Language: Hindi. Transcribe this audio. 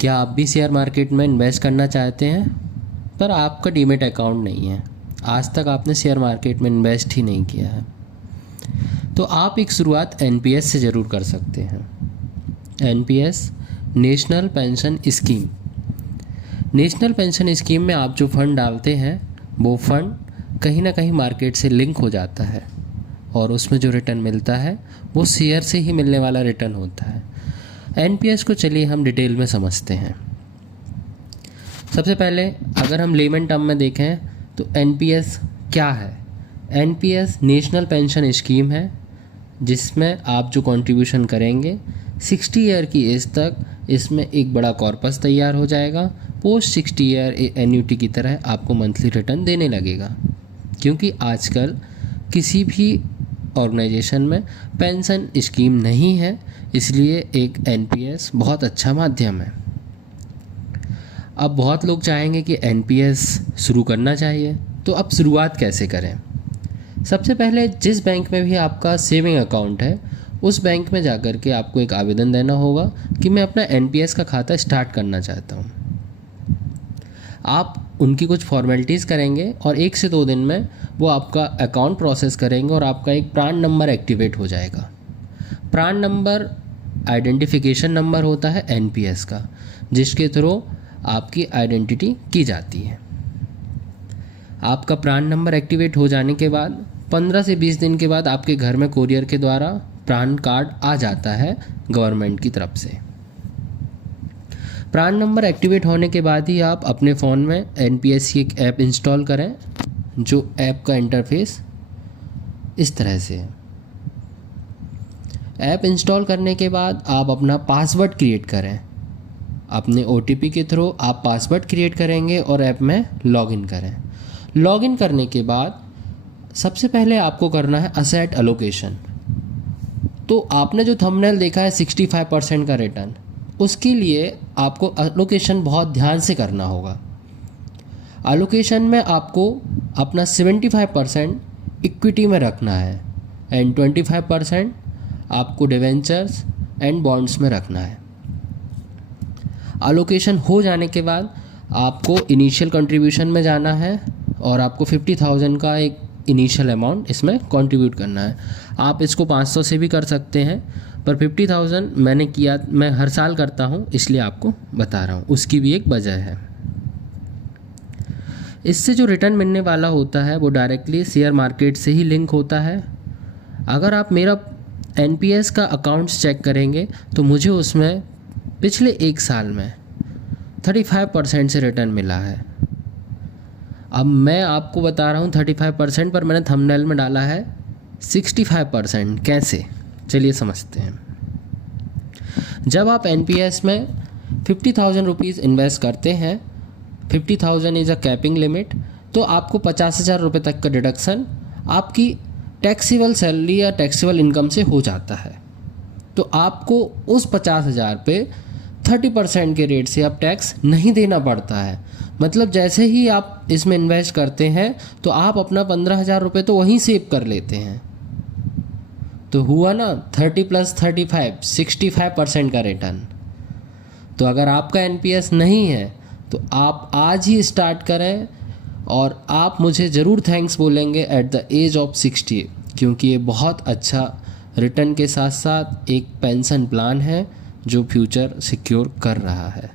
क्या आप भी शेयर मार्केट में इन्वेस्ट करना चाहते हैं पर आपका डीमैट अकाउंट नहीं है, आज तक आपने शेयर मार्केट में इन्वेस्ट ही नहीं किया है, तो आप एक शुरुआत एनपीएस से ज़रूर कर सकते हैं। NPS national pension scheme. National pension scheme में आप जो फंड डालते हैं वो फंड कहीं ना कहीं मार्केट से लिंक हो जाता है और उसमें जो रिटर्न मिलता है वो शेयर से ही मिलने वाला रिटर्न होता है। एनपीएस को चलिए हम डिटेल में समझते हैं। सबसे पहले अगर हम लेमन टर्म में देखें तो एनपीएस क्या है। एनपीएस नेशनल पेंशन स्कीम है जिसमें आप जो कंट्रीब्यूशन करेंगे 60 ईयर की एज तक इसमें एक बड़ा कॉर्पस तैयार हो जाएगा। पोस्ट 60 ईयर एन्यूटी की तरह आपको मंथली रिटर्न देने लगेगा, क्योंकि आजकल किसी भी ऑर्गेनाइजेशन में पेंशन स्कीम नहीं है, इसलिए एक एनपीएस बहुत अच्छा माध्यम है। अब बहुत लोग चाहेंगे कि एनपीएस शुरू करना चाहिए, तो अब शुरुआत कैसे करें। सबसे पहले जिस बैंक में भी आपका सेविंग अकाउंट है उस बैंक में जाकर के आपको एक आवेदन देना होगा कि मैं अपना एनपीएस का खाता स्टार्ट करना चाहता हूँ। आप उनकी कुछ फॉर्मेलिटीज़ करेंगे और 1 से 2 दिन में वो आपका अकाउंट प्रोसेस करेंगे और आपका एक प्रान नंबर एक्टिवेट हो जाएगा। प्रान नंबर आइडेंटिफिकेशन नंबर होता है एनपीएस का, जिसके थ्रू आपकी आइडेंटिटी की जाती है। आपका प्रान नंबर एक्टिवेट हो जाने के बाद 15 से 20 दिन के बाद आपके घर में कोरियर के द्वारा प्रान कार्ड आ जाता है गवर्नमेंट की तरफ से। प्रान नंबर एक्टिवेट होने के बाद ही आप अपने फ़ोन में एनपीएस की एक ऐप इंस्टॉल करें, जो ऐप का इंटरफेस इस तरह से है। ऐप इंस्टॉल करने के बाद आप अपना पासवर्ड क्रिएट करें। अपने ओटीपी के थ्रू आप पासवर्ड क्रिएट करेंगे और ऐप में लॉगिन करें। लॉगिन करने के बाद सबसे पहले आपको करना है असेट एलोकेशन। तो आपने जो थंबनेल देखा है 65% का रिटर्न, उसके लिए आपको एलोकेशन बहुत ध्यान से करना होगा। एलोकेशन में आपको अपना 75% इक्विटी में रखना है एंड 25% आपको डिवेंचर्स एंड बॉन्ड्स में रखना है। एलोकेशन हो जाने के बाद आपको इनिशियल कंट्रीब्यूशन में जाना है और आपको 50,000 का एक इनिशियल अमाउंट इसमें कंट्रीब्यूट करना है। आप इसको 500 से भी कर सकते हैं, पर 50,000 मैंने किया, मैं हर साल करता हूँ इसलिए आपको बता रहा हूँ, उसकी भी एक वजह है। इससे जो रिटर्न मिलने वाला होता है वो डायरेक्टली शेयर मार्केट से ही लिंक होता है। अगर आप मेरा एनपीएस का अकाउंट्स चेक करेंगे तो मुझे उसमें पिछले 1 साल में 35% से रिटर्न मिला है। अब मैं आपको बता रहा हूँ 35%, पर मैंने थंबनेल में डाला है 65%। कैसे, चलिए समझते हैं। जब आप एनपीएस में 50,000 रुपीज़ इन्वेस्ट करते हैं, 50,000 इज़ अ कैपिंग लिमिट, तो आपको 50,000 रुपये तक का डिडक्शन आपकी टैक्सेबल सैलरी या टैक्सेबल इनकम से हो जाता है। तो आपको उस 50,000 पे 30% के रेट से अब टैक्स नहीं देना पड़ता है। मतलब जैसे ही आप इसमें इन्वेस्ट करते हैं तो आप अपना 15,000 रुपये तो वहीं सेव कर लेते हैं। तो हुआ ना 30 + 35 65% का रिटर्न। तो अगर आपका एनपीएस नहीं है तो आप आज ही स्टार्ट करें और आप मुझे ज़रूर थैंक्स बोलेंगे एट द एज ऑफ 60, क्योंकि ये बहुत अच्छा रिटर्न के साथ साथ एक पेंशन प्लान है जो फ्यूचर सिक्योर कर रहा है।